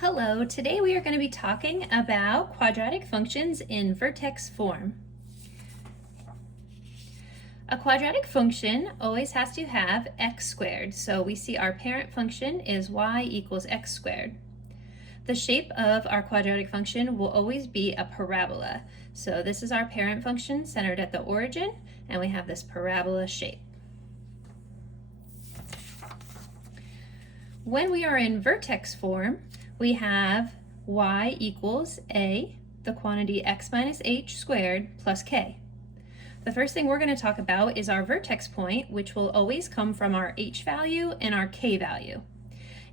Hello, today we are going to be talking about quadratic functions in vertex form. A quadratic function always has to have x squared, so we see our parent function is y equals x squared. The shape of our quadratic function will always be a parabola. So this is our parent function centered at the origin, and we have this parabola shape. When we are in vertex form, we have y equals a, the quantity x minus h squared, plus k. The first thing we're going to talk about is our vertex point, which will always come from our h value and our k value.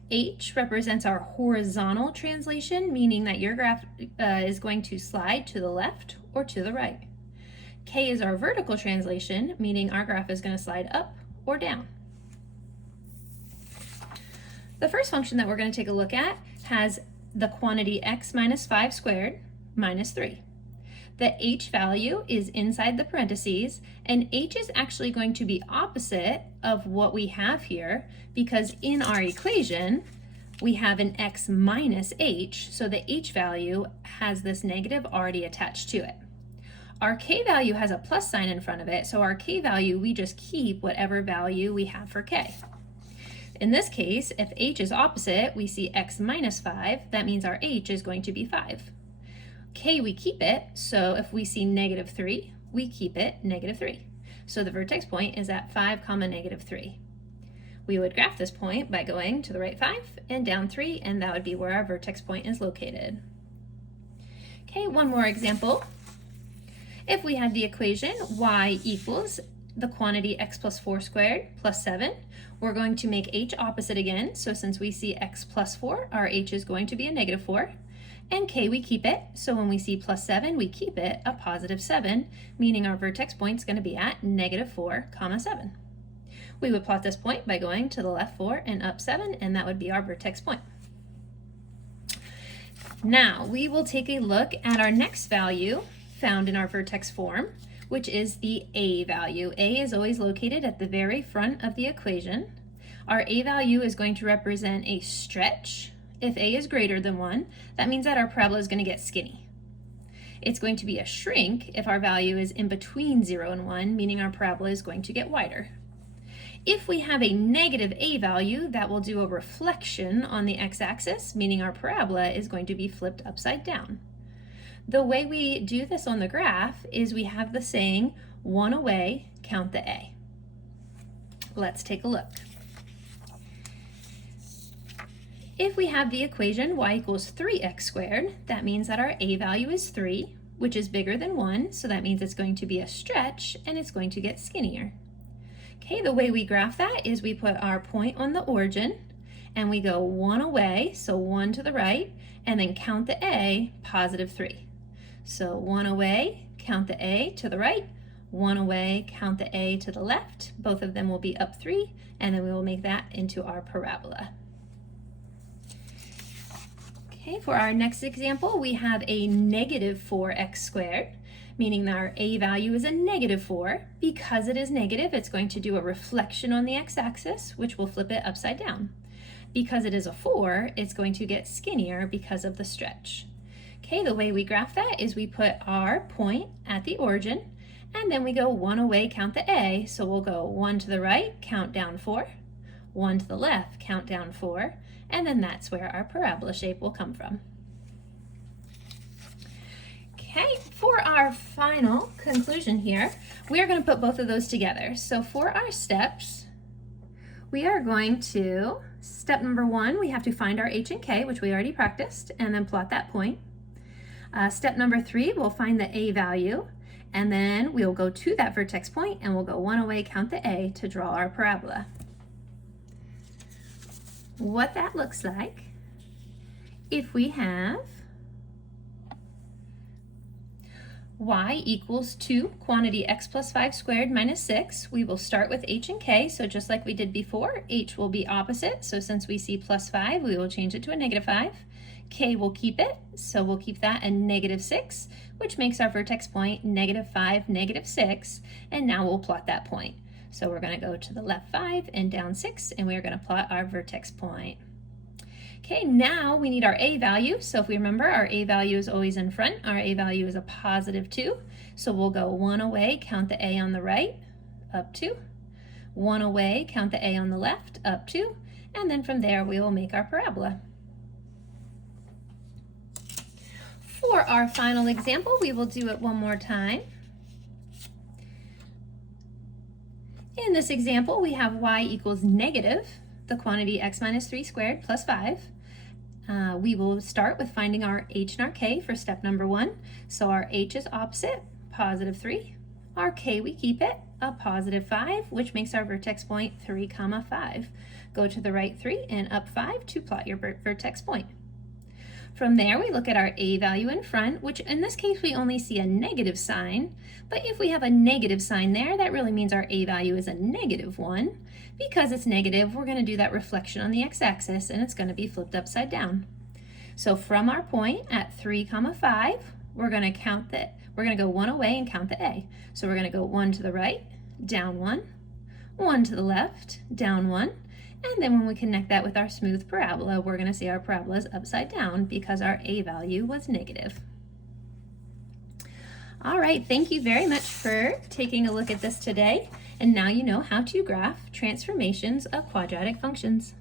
H represents our horizontal translation, meaning that your graph is going to slide to the left or to the right. K is our vertical translation, meaning our graph is going to slide up or down. The first function that we're going to take a look at has the quantity x minus 5 squared minus 3. The h value is inside the parentheses, and h is actually going to be opposite of what we have here because in our equation we have an x minus h, so the h value has this negative already attached to it. Our k value has a plus sign in front of it, so our k value, we just keep whatever value we have for k. In this case, if h is opposite, we see x minus 5, that means our h is going to be 5. K, we keep it, so if we see negative 3, we keep it negative 3. So the vertex point is at 5, negative 3. We would graph this point by going to the right 5 and down 3, and that would be where our vertex point is located. Okay, one more example. If we had the equation y equals the quantity x plus 4 squared plus 7, we're going to make h opposite again. So since we see x plus 4, our h is going to be a negative 4. And k, we keep it. So when we see plus 7, we keep it a positive 7, meaning our vertex point is going to be at negative 4, 7. We would plot this point by going to the left 4 and up 7, and that would be our vertex point. Now we will take a look at our next value found in our vertex form, which is the a value. A is always located at the very front of the equation. Our a value is going to represent a stretch. If a is greater than 1, that means that our parabola is going to get skinny. It's going to be a shrink if our value is in between 0 and 1, meaning our parabola is going to get wider. If we have a negative a value, that will do a reflection on the x-axis, meaning our parabola is going to be flipped upside down. The way we do this on the graph is we have the saying, 1 away, count the a. Let's take a look. If we have the equation y equals 3x squared, that means that our a value is 3, which is bigger than 1, so that means it's going to be a stretch and it's going to get skinnier. Okay, the way we graph that is we put our point on the origin and we go 1 away, so 1 to the right, and then count the a, positive 3. So 1 away, count the a to the right, 1 away, count the a to the left. Both of them will be up 3, and then we will make that into our parabola. Okay, for our next example, we have a negative 4x squared, meaning that our a value is a negative 4. Because it is negative, it's going to do a reflection on the x-axis, which will flip it upside down. Because it is a 4, it's going to get skinnier because of the stretch. Okay, the way we graph that is we put our point at the origin, and then we go 1 away, count the a, so we'll go 1 to the right, count down 4, 1 to the left, count down 4, and then that's where our parabola shape will come from. Okay, for our final conclusion here, we are going to put both of those together. So for our steps, we are going to, step number 1, we have to find our h and k, which we already practiced, and then plot that point. Step number 3, we'll find the a value, and then we'll go to that vertex point and we'll go 1 away, count the a to draw our parabola. What that looks like, if we have y equals 2 quantity x plus 5 squared minus 6, we will start with h and k, so just like we did before, h will be opposite, so since we see plus 5, we will change it to a negative 5. K will keep it, so we'll keep that at negative 6, which makes our vertex point negative 5, negative 6, and now we'll plot that point. So we're going to go to the left 5 and down 6, and we're going to plot our vertex point. Okay, now we need our a value. So if we remember, our a value is always in front. Our a value is a positive 2. So we'll go 1 away, count the a on the right, up 2. 1 away, count the a on the left, up 2. And then from there, we will make our parabola. For our final example, we will do it one more time. In this example, we have y equals negative the quantity x minus 3 squared plus 5. We will start with finding our h and our k for step number 1. So our h is opposite, positive 3. Our k, we keep it, a positive 5, which makes our vertex point 3, 5. Go to the right 3 and up 5 to plot your vertex point. From there, we look at our a value in front, which in this case, we only see a negative sign. But if we have a negative sign there, that really means our a value is a negative 1. Because it's negative, we're going to do that reflection on the x-axis, and it's going to be flipped upside down. So from our point at 3, 5, we're going to go 1 away and count the a. So we're going to go 1 to the right, down 1, 1 to the left, down 1, and then when we connect that with our smooth parabola, we're going to see our parabola is upside down because our a value was negative. All right, thank you very much for taking a look at this today. And now you know how to graph transformations of quadratic functions.